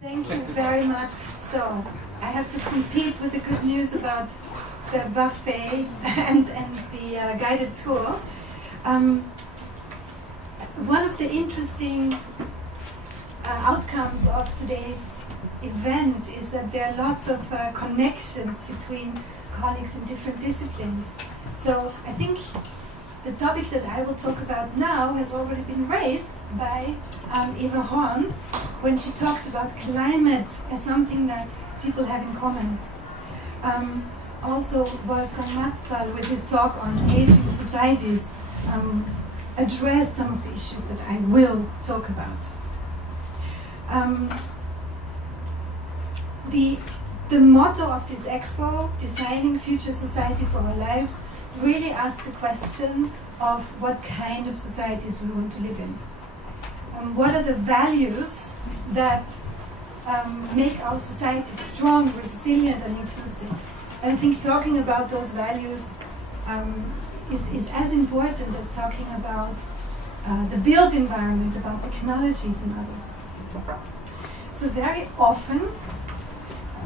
Thank you very much. So, I have to compete with the good news about the buffet and the guided tour. One of the interesting outcomes of today's event is that there are lots of connections between colleagues in different disciplines. So I think the topic that I will talk about now has already been raised by Eva Horn when she talked about climate as something that people have in common. Also Wolfgang Matzal with his talk on aging societies addressed some of the issues that I will talk about. The motto of this expo, Designing Future Society for Our Lives, really asked the question of what kind of societies we want to live in. What are the values that make our society strong, resilient and inclusive? And I think talking about those values is as important as talking about the built environment, about technologies and others. So very often,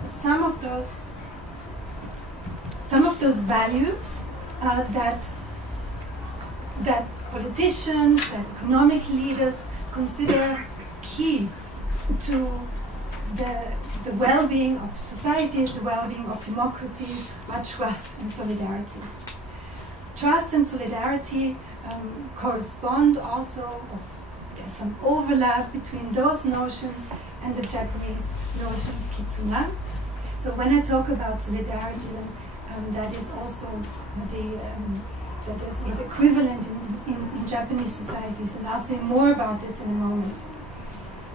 some of those values that politicians, that economic leaders consider key to the well-being of societies, the well-being of democracies, are trust and solidarity. Trust and solidarity correspond also, there's some overlap between those notions and the Japanese notion of kitsuna. So when I talk about solidarity, that is also that is sort of equivalent in Japanese societies, and I'll say more about this in a moment.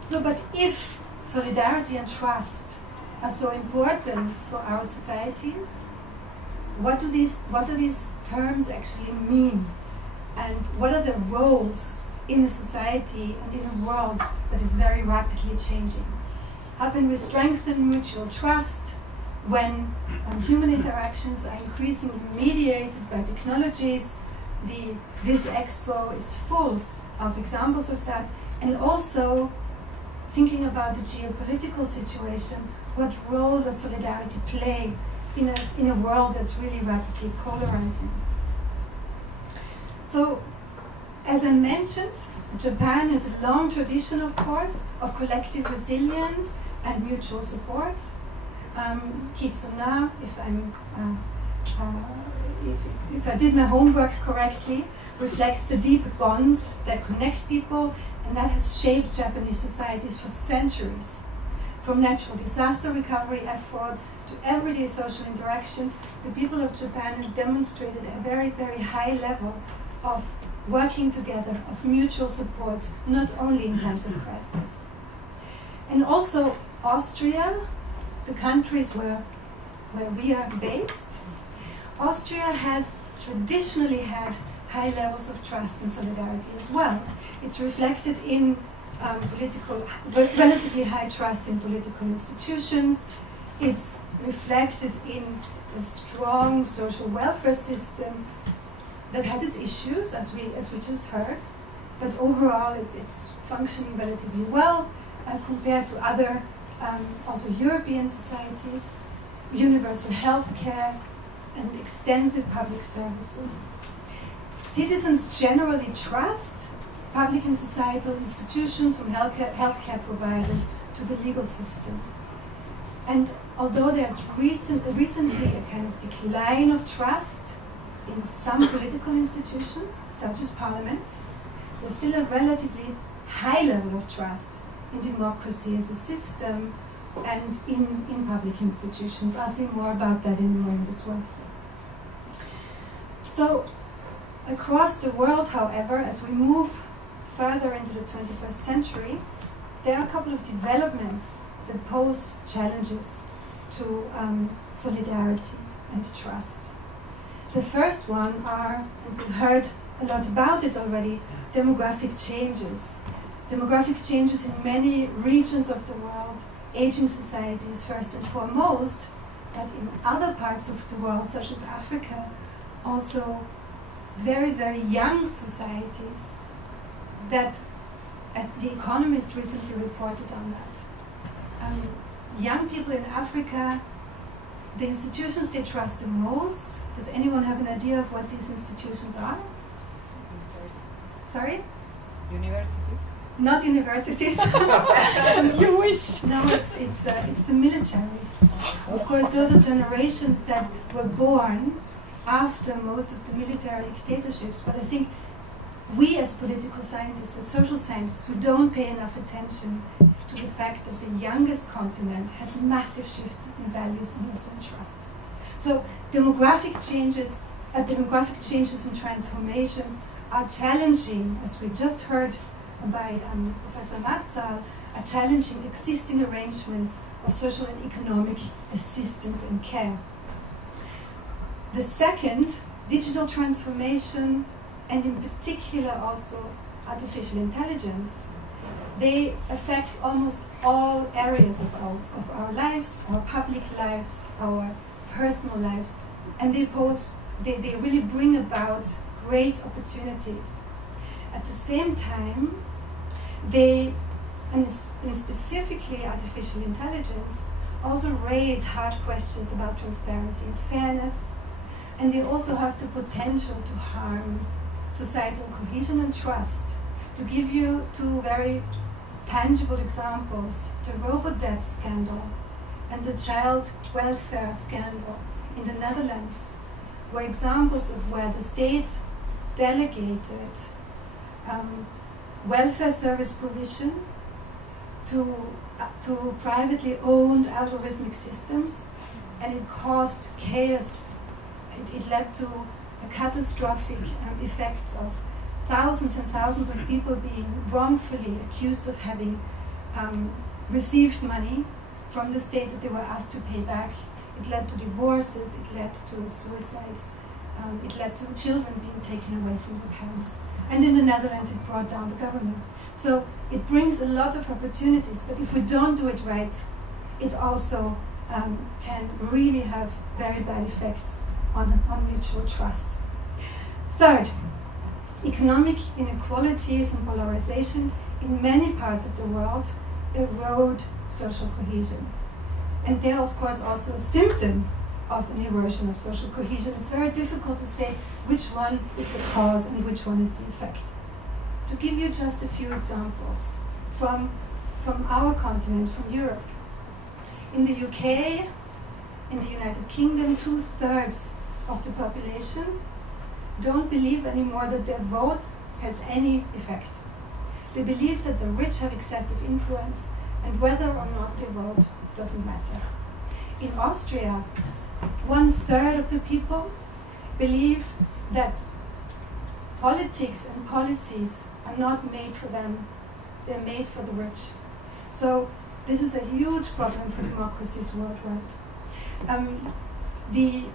So, but if solidarity and trust are so important for our societies, what do these terms actually mean? And what are the roles in a society and in a world that is very rapidly changing? How can we strengthen mutual trust when human interactions are increasingly mediated by technologies? This expo is full of examples of that, and also thinking about the geopolitical situation, what role does solidarity play in a world that's really rapidly polarizing? So, as I mentioned, Japan has a long tradition, of course, of collective resilience and mutual support. Kitsuna, if I did my homework correctly, reflects the deep bonds that connect people, and that has shaped Japanese societies for centuries. From natural disaster recovery efforts to everyday social interactions, the people of Japan have demonstrated a very, very high level of working together, of mutual support, not only in times of crisis. And also Austria, the countries where we are based, Austria has traditionally had high levels of trust and solidarity as well. It's reflected in relatively high trust in political institutions. It's reflected in a strong social welfare system that has its issues, as we just heard, but overall it's functioning relatively well compared to other also European societies, universal health care and extensive public services. Citizens generally trust public and societal institutions, from healthcare providers to the legal system. And although there's recently a kind of decline of trust in some political institutions, such as parliament, there's still a relatively high level of trust in democracy as a system and in public institutions. I'll say more about that in a moment as well. So, across the world, however, as we move further into the 21st century, there are a couple of developments that pose challenges to solidarity and trust. The first one are, and we've heard a lot about it already, demographic changes. Demographic changes in many regions of the world, aging societies first and foremost, but in other parts of the world, such as Africa, also very, very young societies that, as The Economist recently reported on that, young people in Africa, the institutions they trust the most. Does anyone have an idea of what these institutions are? Sorry? Universities? Not universities. You wish. No, it's the military. Of course, those are generations that were born after most of the military dictatorships. But I think we as political scientists, as social scientists, we don't pay enough attention to the fact that the youngest continent has massive shifts in values and also in trust. So demographic changes and transformations are challenging, as we just heard by Professor Matzal, are challenging existing arrangements of social and economic assistance and care. The second, digital transformation, and in particular also artificial intelligence, they affect almost all areas of our lives, our public lives, our personal lives, and they really bring about great opportunities. At the same time, and specifically artificial intelligence, also raise hard questions about transparency and fairness, and they also have the potential to harm societal cohesion and trust. To give you two very tangible examples, the robot death scandal and the child welfare scandal in the Netherlands were examples of where the state delegated welfare service provision to privately owned algorithmic systems, and it caused chaos. It led to a catastrophic effects of thousands and thousands of people being wrongfully accused of having received money from the state that they were asked to pay back. It led to divorces, it led to suicides, it led to children being taken away from their parents. And in the Netherlands, it brought down the government. So it brings a lot of opportunities, but if we don't do it right, it also can really have very bad effects on mutual trust. Third, economic inequalities and polarization in many parts of the world erode social cohesion. And they're, of course, also a symptom of an erosion of social cohesion. It's very difficult to say which one is the cause and which one is the effect. To give you just a few examples from our continent, from Europe. In the UK, in the United Kingdom, 2/3 of the population don't believe anymore that their vote has any effect. They believe that the rich have excessive influence, and whether or not they vote doesn't matter. In Austria, 1/3 of the people believe that politics and policies are not made for them, they're made for the rich. So this is a huge problem for democracies worldwide. The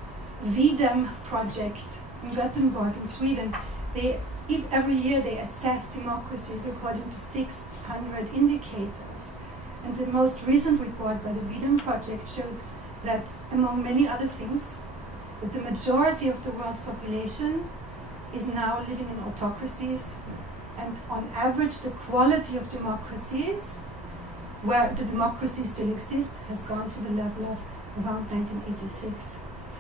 VDEM project in Gothenburg in Sweden, every year they assess democracies according to 600 indicators. And the most recent report by the VDEM project showed that, among many other things, that the majority of the world's population is now living in autocracies, and on average the quality of democracies, where the democracy still exists, has gone to the level of around 1986.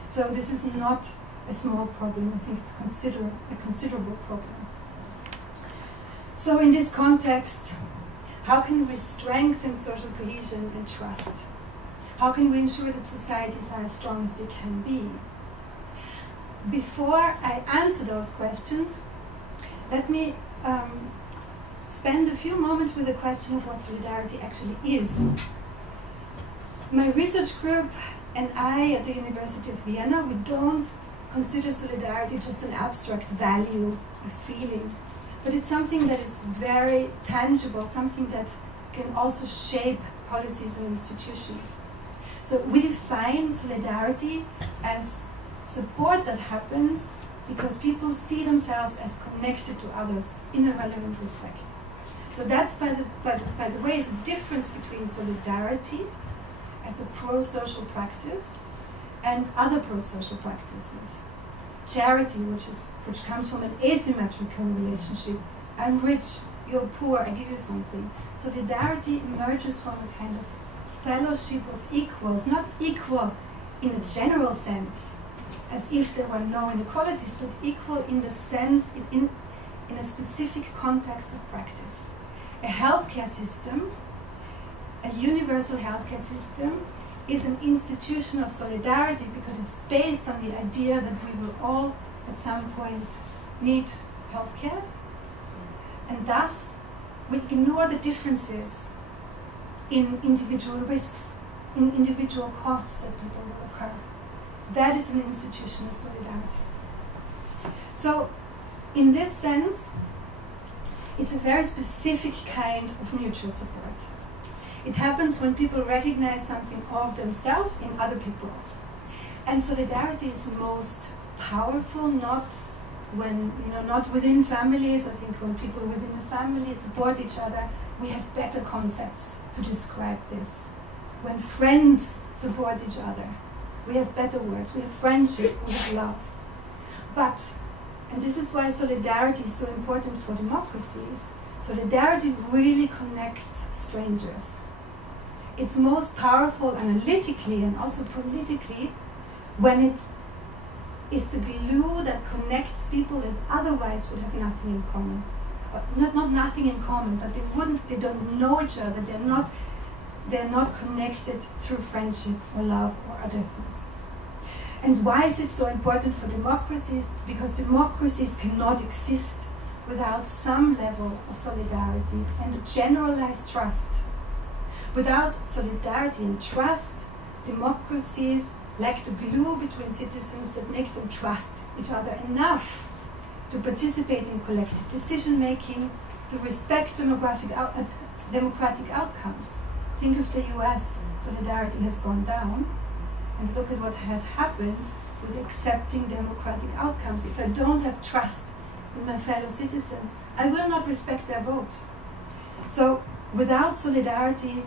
So this is not a small problem. I think it's a considerable problem. So in this context, how can we strengthen social cohesion and trust? How can we ensure that societies are as strong as they can be? Before I answer those questions, let me spend a few moments with the question of what solidarity actually is. My research group and I at the University of Vienna, we don't consider solidarity just an abstract value, a feeling, but it's something that is very tangible, something that can also shape policies and institutions. So we define solidarity as support that happens because people see themselves as connected to others in a relevant respect. So that's, by the way, is a difference between solidarity as a pro-social practice and other pro-social practices. Charity, which comes from an asymmetrical relationship. I'm rich, you're poor, I give you something. Solidarity emerges from a kind of fellowship of equals, not equal in a general sense, as if there were no inequalities, but equal in the sense, in a specific context of practice. A healthcare system, a universal healthcare system, is an institution of solidarity because it's based on the idea that we will all at some point need healthcare, and thus we ignore the differences in individual risks, in individual costs that people will occur. That is an institution of solidarity. So, in this sense, it's a very specific kind of mutual support. It happens when people recognize something of themselves in other people. And solidarity is most powerful not when, not within families. I think when people within a family support each other, we have better concepts to describe this. When friends support each other, we have better words. We have friendship, we have love. But, and this is why solidarity is so important for democracies, solidarity really connects strangers. It's most powerful analytically and also politically when it is the glue that connects people that otherwise would have nothing in common. Not nothing in common, but they don't know each other, they're not connected through friendship or love or other things. And why is it so important for democracies? Because democracies cannot exist without some level of solidarity and generalized trust. Without solidarity and trust, democracies lack the glue between citizens that make them trust each other enough to participate in collective decision-making, to respect democratic outcomes. Think of the US, solidarity has gone down, and look at what has happened with accepting democratic outcomes. If I don't have trust in my fellow citizens, I will not respect their vote. So without solidarity,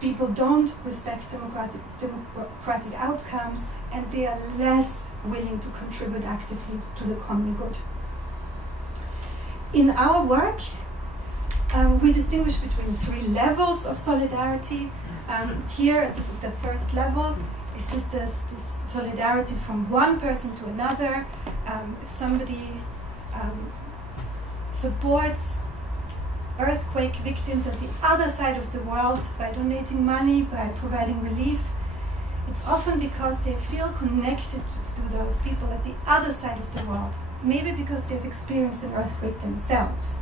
people don't respect democratic outcomes, and they are less willing to contribute actively to the common good. In our work, we distinguish between 3 levels of solidarity. Here at the first level is just this solidarity from one person to another. If somebody supports earthquake victims at the other side of the world by donating money, by providing relief, it's often because they feel connected to those people at the other side of the world, maybe because they've experienced an earthquake themselves.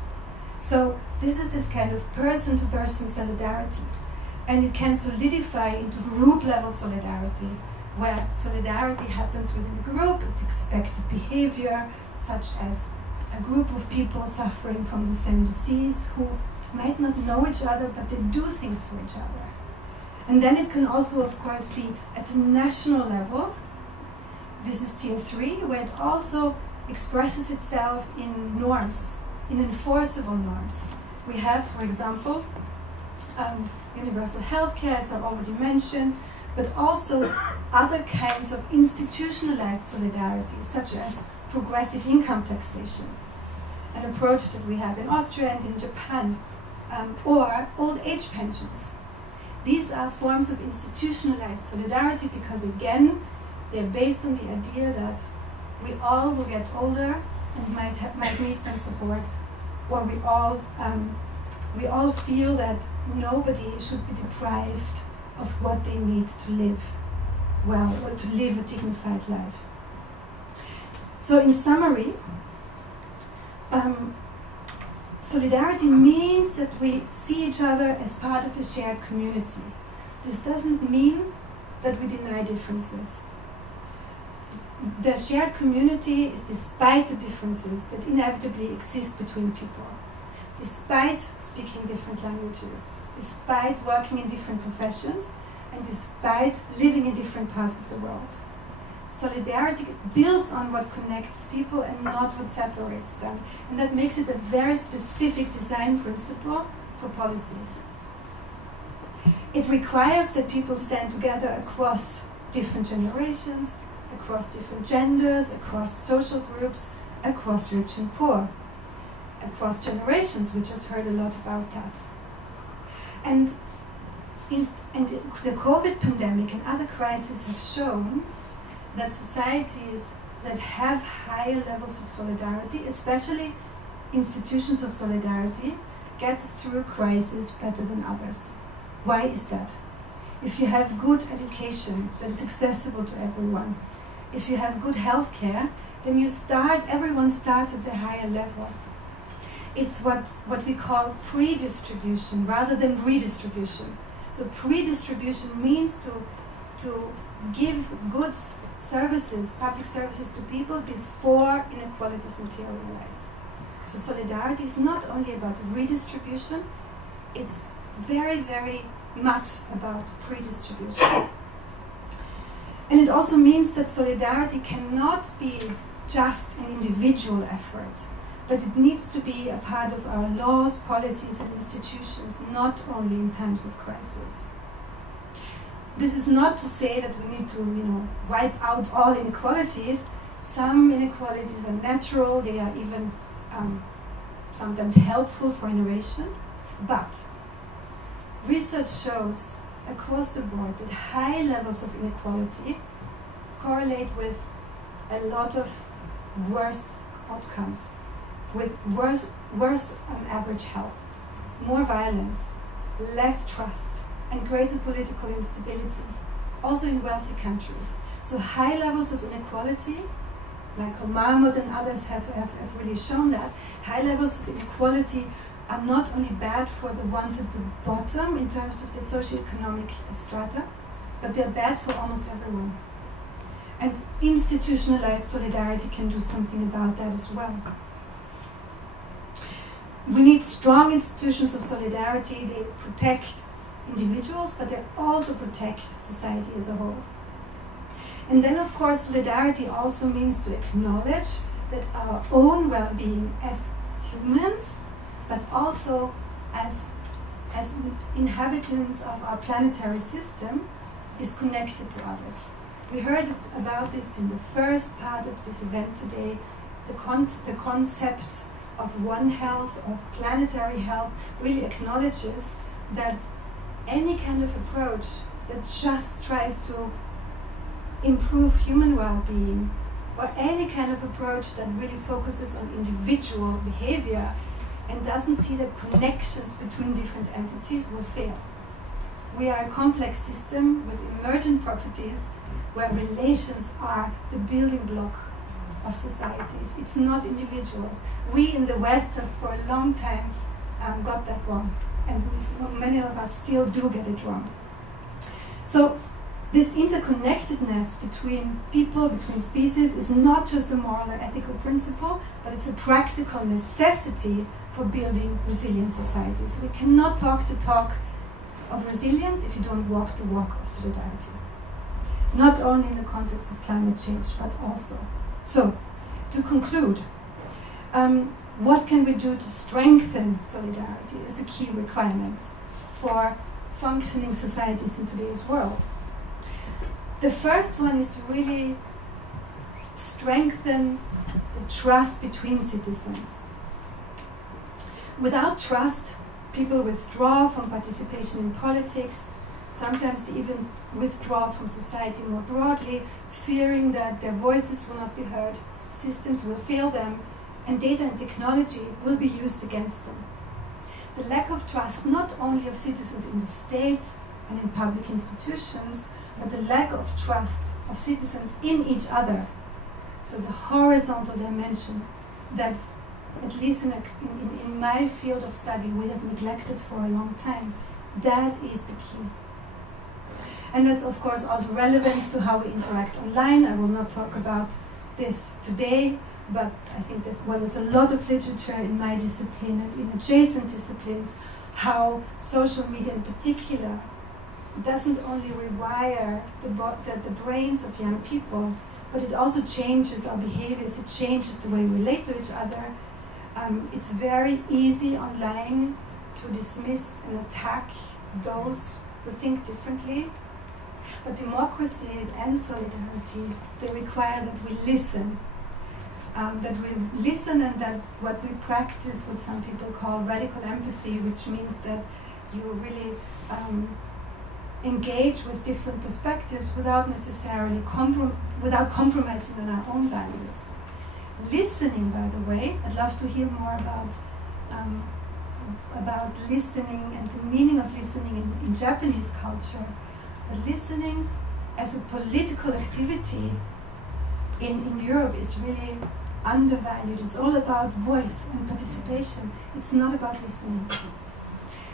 So this is this kind of person-to-person solidarity, and it can solidify into group-level solidarity, where solidarity happens within a group. It's expected behavior, such as a group of people suffering from the same disease who might not know each other, but they do things for each other. And then it can also, of course, be at a national level. This is tier 3, where it also expresses itself in norms, in enforceable norms. We have, for example, universal healthcare, as I've already mentioned, but also other kinds of institutionalized solidarity, such as progressive income taxation, an approach that we have in Austria and in Japan, or old age pensions. These are forms of institutionalized solidarity because, again, they're based on the idea that we all will get older and might need some support, or we all feel that nobody should be deprived of what they need to live well, or to live a dignified life. So in summary, solidarity means that we see each other as part of a shared community. This doesn't mean that we deny differences. The shared community is despite the differences that inevitably exist between people, despite speaking different languages, despite working in different professions, and despite living in different parts of the world. Solidarity builds on what connects people and not what separates them. And that makes it a very specific design principle for policies. It requires that people stand together across different generations, across different genders, across social groups, across rich and poor, across generations. We just heard a lot about that. And And the COVID pandemic and other crises have shown that societies that have higher levels of solidarity, especially institutions of solidarity, get through crisis better than others. Why is that? If you have good education that is accessible to everyone, if you have good health care, then everyone starts at a higher level. It's what we call pre-distribution rather than redistribution. So pre-distribution means to give goods, services, public services to people before inequalities materialize. So solidarity is not only about redistribution, it's very, very much about pre-distribution. And it also means that solidarity cannot be just an individual effort, but it needs to be a part of our laws, policies, and institutions, not only in times of crisis. This is not to say that we need to, wipe out all inequalities. Some inequalities are natural, they are even sometimes helpful for innovation, but research shows across the board that high levels of inequality correlate with a lot of worse outcomes, with worse on average health, more violence, less trust, and greater political instability, also in wealthy countries. So high levels of inequality, Michael Marmot and others have really shown that, high levels of inequality are not only bad for the ones at the bottom in terms of the socioeconomic strata, but they're bad for almost everyone. And institutionalized solidarity can do something about that as well. We need strong institutions of solidarity. They protect individuals, but they also protect society as a whole. And then, of course, solidarity also means to acknowledge that our own well-being as humans, but also as inhabitants of our planetary system, is connected to others. We heard about this in the first part of this event today, the concept of One Health, of planetary health, really acknowledges that any kind of approach that just tries to improve human well-being, or any kind of approach that really focuses on individual behavior and doesn't see the connections between different entities, will fail. We are a complex system with emergent properties where relations are the building block of societies. It's not individuals. We in the West have for a long time got that wrong, and many of us still do get it wrong. So this interconnectedness between people, between species, is not just a moral or ethical principle, but it's a practical necessity for building resilient societies. We cannot talk the talk of resilience if you don't walk the walk of solidarity. Not only in the context of climate change, but also. So, to conclude, what can we do to strengthen solidarity is a key requirement for functioning societies in today's world. The first one is to really strengthen the trust between citizens. Without trust, people withdraw from participation in politics. Sometimes they even withdraw from society more broadly, fearing that their voices will not be heard, systems will fail them, and data and technology will be used against them. The lack of trust not only of citizens in the state and in public institutions, but the lack of trust of citizens in each other. So the horizontal dimension that, at least in my field of study, we have neglected for a long time, that is the key. And that's of course also relevant to how we interact online. I will not talk about this today, but I think there's a lot of literature in my discipline and in adjacent disciplines, how social media in particular doesn't only rewire the brains of young people, but it also changes our behaviors, it changes the way we relate to each other. It's very easy online to dismiss and attack those who think differently. But democracies and solidarity, they require that we listen. And that what we practice, what some people call radical empathy, which means that you really engage with different perspectives without necessarily without compromising on our own values. Listening, by the way, I'd love to hear more about listening and the meaning of listening in Japanese culture. But listening as a political activity in Europe is really undervalued. It's all about voice and participation. It's not about listening.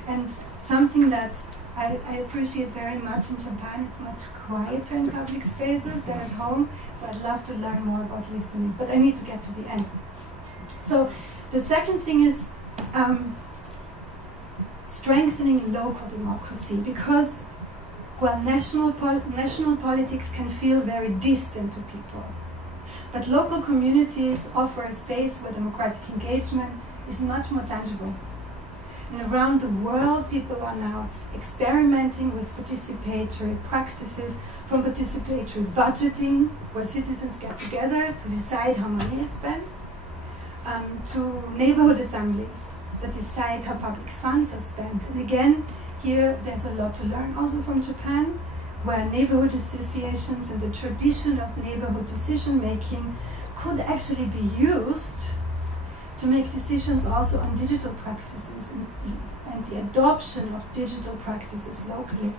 And something that I appreciate very much in Japan, it's much quieter in public spaces than at home, so I'd love to learn more about listening, but I need to get to the end. So the second thing is strengthening local democracy, because, well, national politics can feel very distant to people, but local communities offer a space where democratic engagement is much more tangible. And around the world, people are now experimenting with participatory practices, from participatory budgeting, where citizens get together to decide how money is spent, to neighborhood assemblies that decide how public funds are spent. And again, here there's a lot to learn also from Japan, where neighborhood associations and the tradition of neighborhood decision-making could actually be used to make decisions also on digital practices and the adoption of digital practices locally.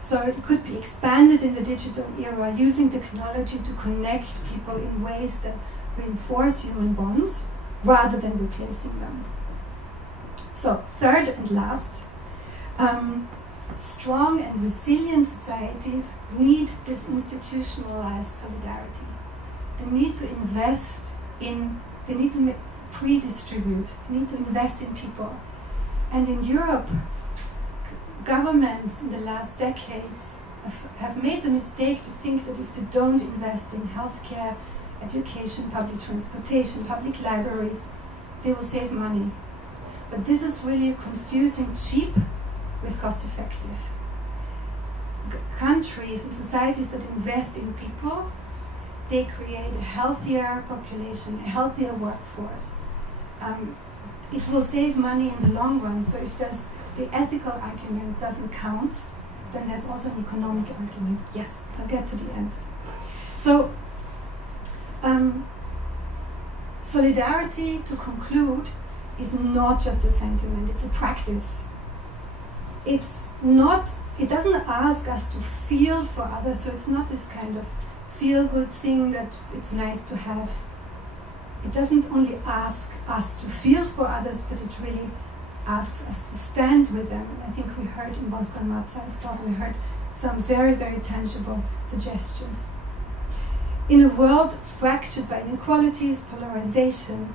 So it could be expanded in the digital era, using technology to connect people in ways that reinforce human bonds rather than replacing them. So third and last, strong and resilient societies need this institutionalized solidarity. They need to invest in, they need to pre-distribute, they need to invest in people. And in Europe, governments in the last decades have made the mistake to think that if they don't invest in healthcare, education, public transportation, public libraries, they will save money. But this is really confusing cheap with cost-effective. Countries and societies that invest in people, they create a healthier population, a healthier workforce. It will save money in the long run, so if there's the ethical argument doesn't count, then there's also an economic argument. Yes, I'll get to the end. So, solidarity, to conclude, is not just a sentiment, it's a practice. It's not, it doesn't ask us to feel for others, so it's not this kind of feel-good thing that it's nice to have. It doesn't only ask us to feel for others, but it really asks us to stand with them. And I think we heard in Wolfgang Matzai's talk, we heard some very, very tangible suggestions. In a world fractured by inequalities, polarization,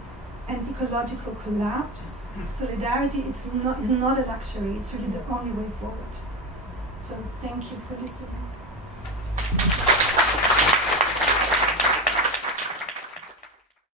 and ecological collapse, solidarity is not a luxury, it's really the only way forward. So thank you for listening.